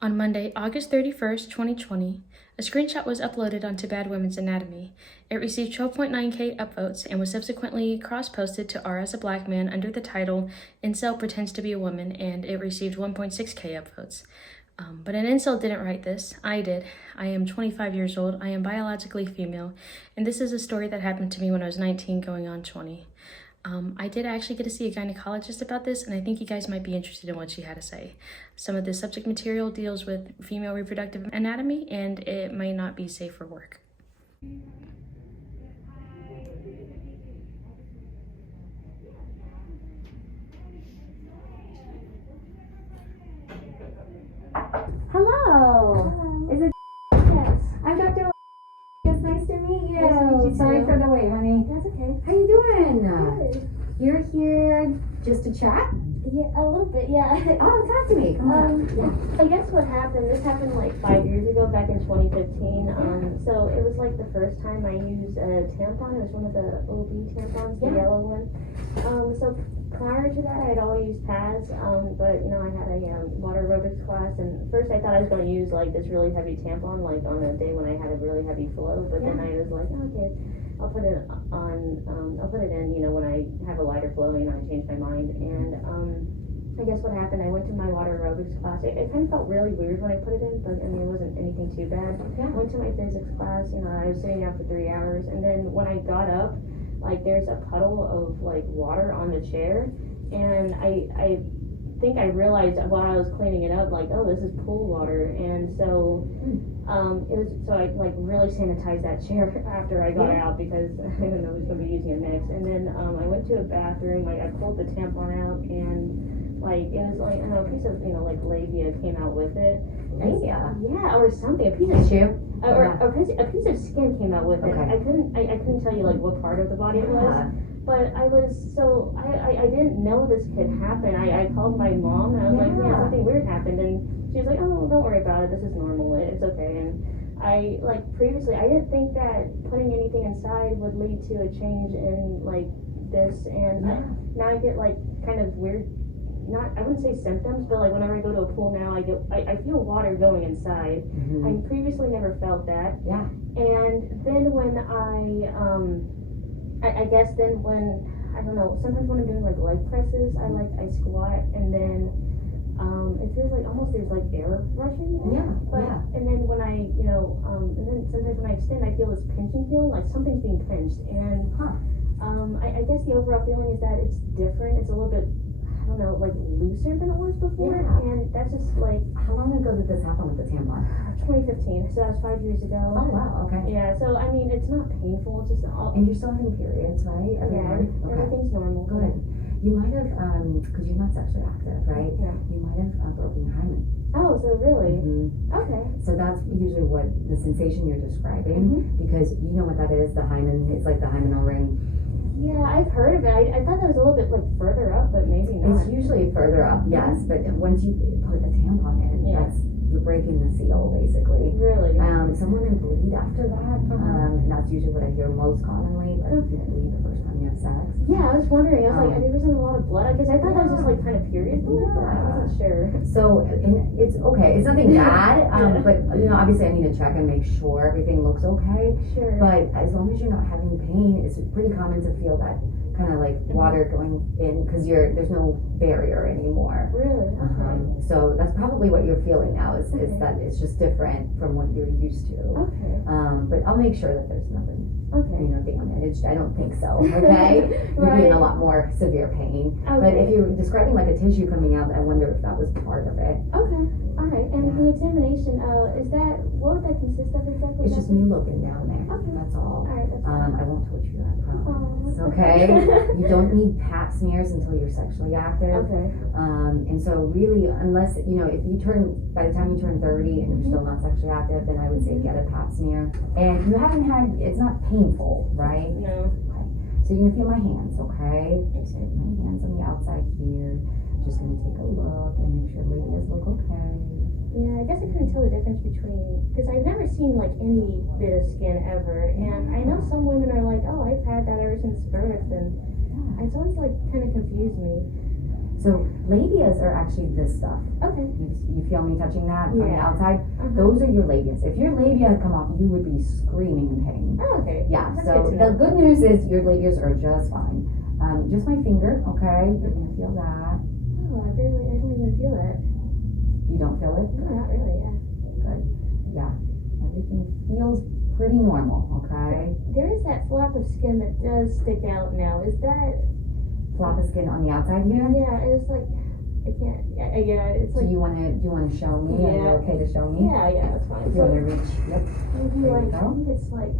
On Monday, August 31st, 2020, a screenshot was uploaded onto badwomensanatomy. It received 12.9K upvotes and was subsequently cross-posted to R as a Black Man under the title Incel Pretends to be a Woman, and it received 1.6K upvotes. But an incel didn't write this. I did. I am 25 years old. I am biologically female, and this is a story that happened to me when I was 19 going on 20. I did actually get to see a gynecologist about this, and I think you guys might be interested in what she had to say. Some of the subject material deals with female reproductive anatomy, and it might not be safe for work. Hello. Hello. Is it? Yes. I'm Dr. It's nice to meet you. Nice to meet you Sorry too. for the wait, honey. That's okay. How you doing? Good. You're here just to chat? Yeah, a little bit, yeah. Oh, talk to me. Come on. Yeah. I guess what happened, this happened like 5 years ago, back in 2015. So it was like the first time I used a tampon. It was one of the OB tampons, the yellow one. So prior to that, I had always used pads, but you know, I had a water aerobics class, and first I thought I was going to use like this really heavy tampon, like on a day when I had a really heavy flow, but then I was like, okay, I'll put it on, I'll put it in, you know, when I have a lighter flow, you know, I changed my mind, and I guess what happened, I went to my water aerobics class. It kind of felt really weird when I put it in, but I mean, it wasn't anything too bad. I went to my physics class, you know, I was sitting down for 3 hours, and then when I got up, like there's a puddle of like water on the chair, and I think I realized while I was cleaning it up, like, oh, this is pool water, and so it was, so I like really sanitized that chair after I got out, because I didn't know I was going to be using it next. And then I went to a bathroom, like I pulled the tampon out, and like it was like, I don't know, a piece of, you know, like labia came out with it. Labia? Yeah, or something, a piece of Tissue? or a piece of skin came out with it. I couldn't tell you like what part of the body it was. But I was so, I didn't know this could happen. I called my mom, and I was like, yeah, something weird happened, and she was like, oh, don't worry about it, this is normal, it's okay. And I, like, previously, I didn't think that putting anything inside would lead to a change in, like, this, and now I get, like, kind of weird, not, I wouldn't say symptoms, but, like, whenever I go to a pool now, I feel water going inside. I previously never felt that. Yeah. And then when I guess then when, I don't know, sometimes when I'm doing like leg presses, I squat, and then it feels like almost there's like air rushing in. And then when I, you know, and then sometimes when I extend, I feel this pinching feeling, like something's being pinched. And I guess the overall feeling is that it's different. It's a little bit, I don't know, like looser than it was before. And that's just like. How long ago did this happen with the tampon? 2015, so that was 5 years ago. Oh, wow, okay. Yeah, so I mean, it's not painful, it's just all. And you're still having periods, right? Everything's normal. Good. You might have, because you're not sexually active, right? Yeah. You might have broken your hymen. Oh, so really? Okay. So that's usually what the sensation you're describing, because you know what that is, the hymen, it's like the hymenal ring. Yeah, I've heard of it. I thought that was a little bit like further up, but maybe not. It's usually further up, yes, but once you put a tampon in, you're breaking the seal, basically. Really? Some women bleed after that, and that's usually what I hear most commonly, like you bleed the first time you have sex. Yeah, I was wondering, I was like, there wasn't a lot of blood, because I thought that was just like kind of period blood, but I wasn't sure. So, and it's okay, it's nothing bad, but you know, obviously I need to check and make sure everything looks okay. Sure. But as long as you're not having pain, it's pretty common to feel that kind of like water going in, because there's no barrier anymore. Really? Okay. So that's probably what you're feeling now, is that it's just different from what you're used to. Okay. But I'll make sure that there's nothing, you know, damaged. I don't think so. Okay. You'd be in a lot more severe pain. Okay. But if you're describing like a tissue coming out, I wonder if that was part of it. Okay. All right. And the examination, what would that consist of exactly? It's just me looking down there. Okay. That's all. All right. That's fine. I won't touch you, I promise. Oh, Okay. You don't need pap smears until you're sexually active. Okay. And so really, unless, you know, if you by the time you turn 30 and you're still not sexually active, then I would say get a pap smear. And you haven't it's not painful, right? No. Okay. So you're gonna feel my hands, okay? Okay. My hands on the outside here. Just gonna take a look and make sure labias look okay. Yeah, I guess I couldn't tell the difference between, because I've never seen like any bit of skin ever, and I know some women are like, oh, I've had that ever since birth, and it's always like kind of confused me. So labias are actually this stuff. Okay. You feel me touching that on the Yeah. outside? Uh-huh. Those are your labias. If your labia had come off, you would be screaming in pain. Oh, okay. Yeah, That's so good to the know. good news is your labias are just fine. Just my finger, okay? You're gonna feel that. Oh, I don't even feel that. You don't feel it? No, not really, yeah. Good. Yeah. Everything feels pretty normal, okay? There is that flap of skin that does stick out now. Is that... Flap of skin on the outside here? Yeah, it's like... I can't... Yeah, it's Do like... you wanna show me? Are you Yeah. okay to show me? Yeah, that's fine. Do you wanna reach? Yep. Maybe There you like, go. I think it's like...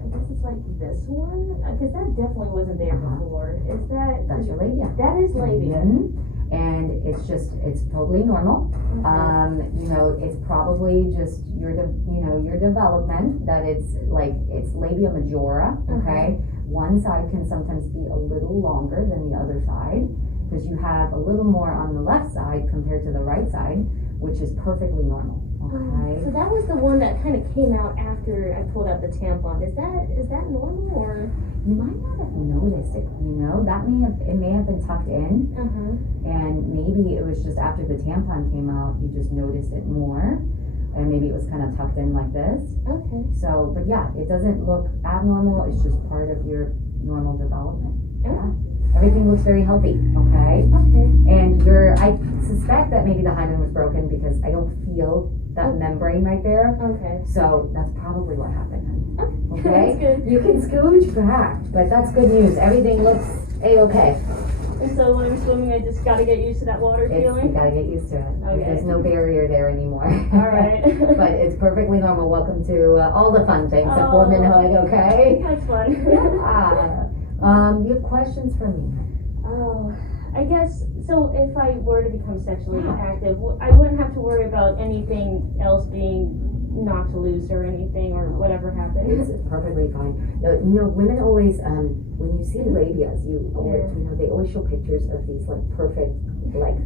I guess it's like this one? Because that definitely wasn't there before. Is that... That's your labia. That is labia. And it's totally normal. It's probably just your development that it's labia majora, okay? One side can sometimes be a little longer than the other side because you have a little more on the left side compared to the right side, which is perfectly normal, okay? So that was the one that kind of came out after I pulled out the tampon. Is that normal or? You might not have noticed it, it may have been tucked in, and maybe it was just after the tampon came out, you just noticed it more, and maybe it was kind of tucked in like this. Okay. So, but yeah, it doesn't look abnormal, it's just part of your normal development. Yeah. Everything looks very healthy, okay? Okay. And I suspect that maybe the hymen was broken because I don't feel that membrane right there. Okay. So that's probably what happened, honey. Okay. Okay? That's good. You can scooch back, but that's good news. Everything looks A-okay. And so when I'm swimming, I just gotta get used to that water You feeling? gotta get used to it. Okay. There's no barrier there anymore. All right. But it's perfectly normal. Welcome to all the fun things of Oh. womanhood, okay? That's fun. Yeah. You have questions for me? Oh, I guess, so if I were to become sexually Yeah. active, I wouldn't have to worry about anything else being knocked loose or anything or whatever happens. It's perfectly fine. No, women always, when you see labias, they always show pictures of these perfect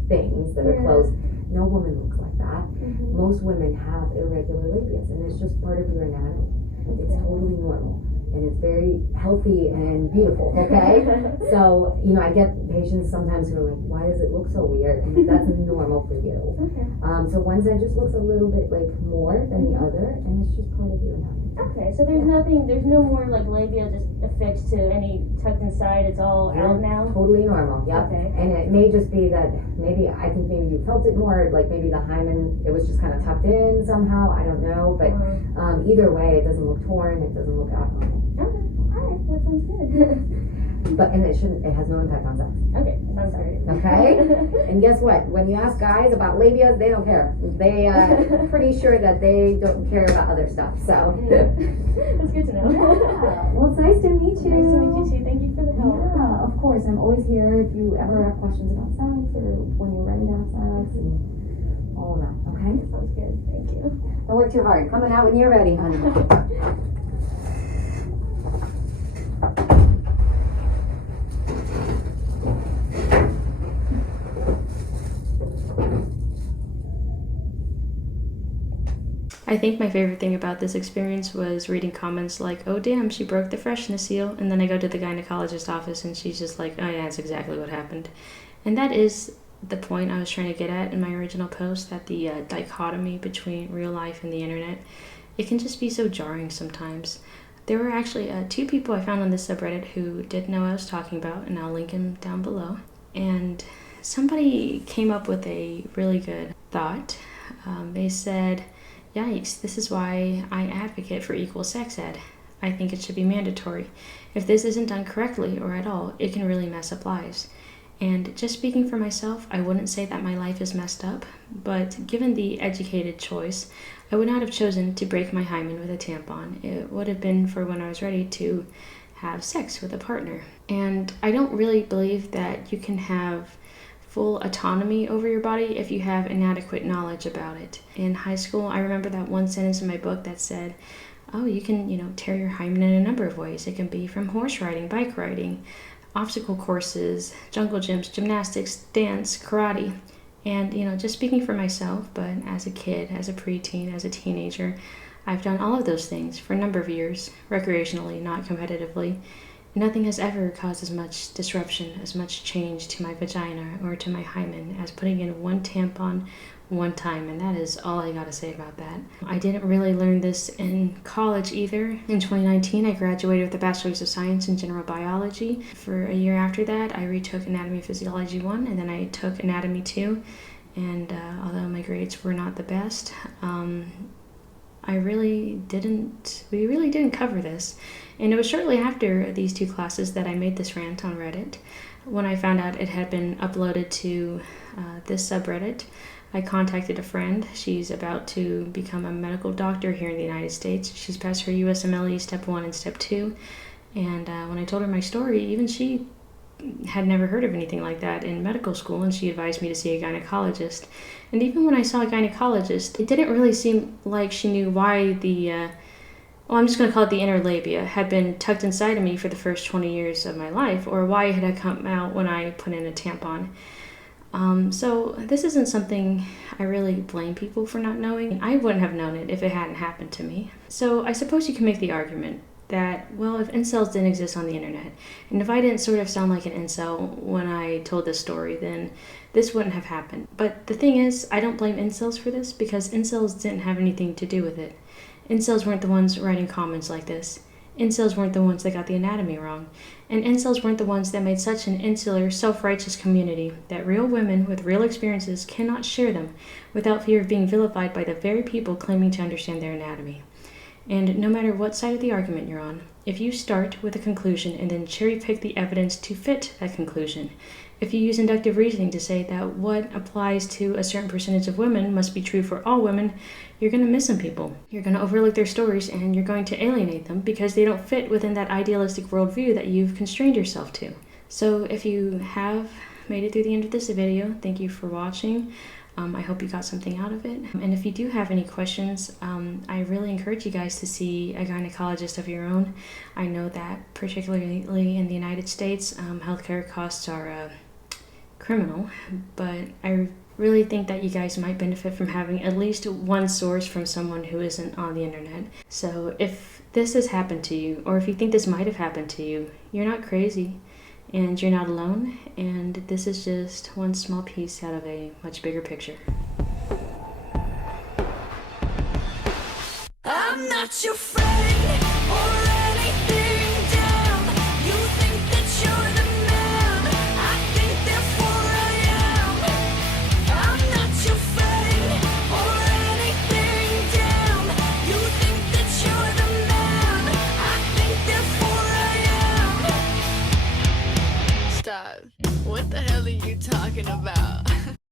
things that are closed. No woman looks like that. Most women have irregular labias, and it's just part of your anatomy. It's totally normal, and it's very healthy and beautiful. Okay, so I get patients sometimes who are like, "Why does it look so weird?" And that's normal for you. Okay. So one side just looks a little bit more than the other, and it's just part of your anatomy. Okay, so there's no more labia just affixed to any tucked inside, it's all out now? Totally normal, yep. Okay. And it may just be that maybe you felt it more, maybe the hymen, it was just kind of tucked in somehow, I don't know, but either way, it doesn't look torn, it doesn't look abnormal. Okay, alright, that sounds good. And it has no impact on sex. Okay, sounds great. Okay? And guess what? When you ask guys about labias, they don't care. They pretty sure that they don't care about other stuff, so. That's good to know. Yeah. Well, it's nice to meet you. Nice to meet you too, thank you for the help. Yeah, of course. I'm always here if you ever have questions about sex or when you're ready to have sex and all of that, okay? Sounds good, thank you. Don't work too hard. Coming out when you're ready, honey. I think my favorite thing about this experience was reading comments like, "Oh damn, she broke the freshness seal," and then I go to the gynecologist's office and she's just like, "Oh yeah, that's exactly what happened." And that is the point I was trying to get at in my original post, that the dichotomy between real life and the internet, it can just be so jarring sometimes. There were actually 2 people I found on this subreddit who did know what I was talking about, and I'll link them down below. And somebody came up with a really good thought. They said, "Yikes, this is why I advocate for equal sex ed. I think it should be mandatory. If this isn't done correctly or at all, it can really mess up lives." And just speaking for myself, I wouldn't say that my life is messed up, but given the educated choice, I would not have chosen to break my hymen with a tampon. It would have been for when I was ready to have sex with a partner. And I don't really believe that you can have full autonomy over your body if you have inadequate knowledge about it. In high school, I remember that one sentence in my book that said, "Oh, you can, tear your hymen in a number of ways. It can be from horse riding, bike riding, obstacle courses, jungle gyms, gymnastics, dance, karate." And, just speaking for myself, but as a kid, as a preteen, as a teenager, I've done all of those things for a number of years, recreationally, not competitively. Nothing has ever caused as much disruption, as much change to my vagina or to my hymen as putting in one tampon one time, and that is all I gotta say about that. I didn't really learn this in college either. In 2019, I graduated with a Bachelor's of Science in General Biology. For a year after that, I retook Anatomy and Physiology 1, and then I took Anatomy 2, and although my grades were not the best, we really didn't cover this. And it was shortly after these two classes that I made this rant on Reddit. When I found out it had been uploaded to this subreddit, I contacted a friend. She's about to become a medical doctor here in the United States. She's passed her USMLE Step 1 and Step 2. And when I told her my story, even she had never heard of anything like that in medical school, and she advised me to see a gynecologist. And even when I saw a gynecologist, it didn't really seem like she knew why I'm just going to call it the inner labia, had been tucked inside of me for the first 20 years of my life, or why it had come out when I put in a tampon. So this isn't something I really blame people for not knowing. I wouldn't have known it if it hadn't happened to me. So I suppose you can make the argument that, well, if incels didn't exist on the internet, and if I didn't sort of sound like an incel when I told this story, then this wouldn't have happened. But the thing is, I don't blame incels for this, because incels didn't have anything to do with it. Incels weren't the ones writing comments like this. Incels weren't the ones that got the anatomy wrong. And incels weren't the ones that made such an insular, self-righteous community that real women with real experiences cannot share them without fear of being vilified by the very people claiming to understand their anatomy. And no matter what side of the argument you're on, if you start with a conclusion and then cherry-pick the evidence to fit that conclusion, if you use inductive reasoning to say that what applies to a certain percentage of women must be true for all women, you're going to miss some people. You're going to overlook their stories, and you're going to alienate them because they don't fit within that idealistic worldview that you've constrained yourself to. So if you have made it through the end of this video, thank you for watching. I hope you got something out of it. And if you do have any questions, I really encourage you guys to see a gynecologist of your own. I know that particularly in the United States, healthcare costs are criminal, but I really think that you guys might benefit from having at least one source from someone who isn't on the internet. So if this has happened to you, or if you think this might have happened to you, you're not crazy. And you're not alone, and this is just one small piece out of a much bigger picture. I'm not your friend or anything.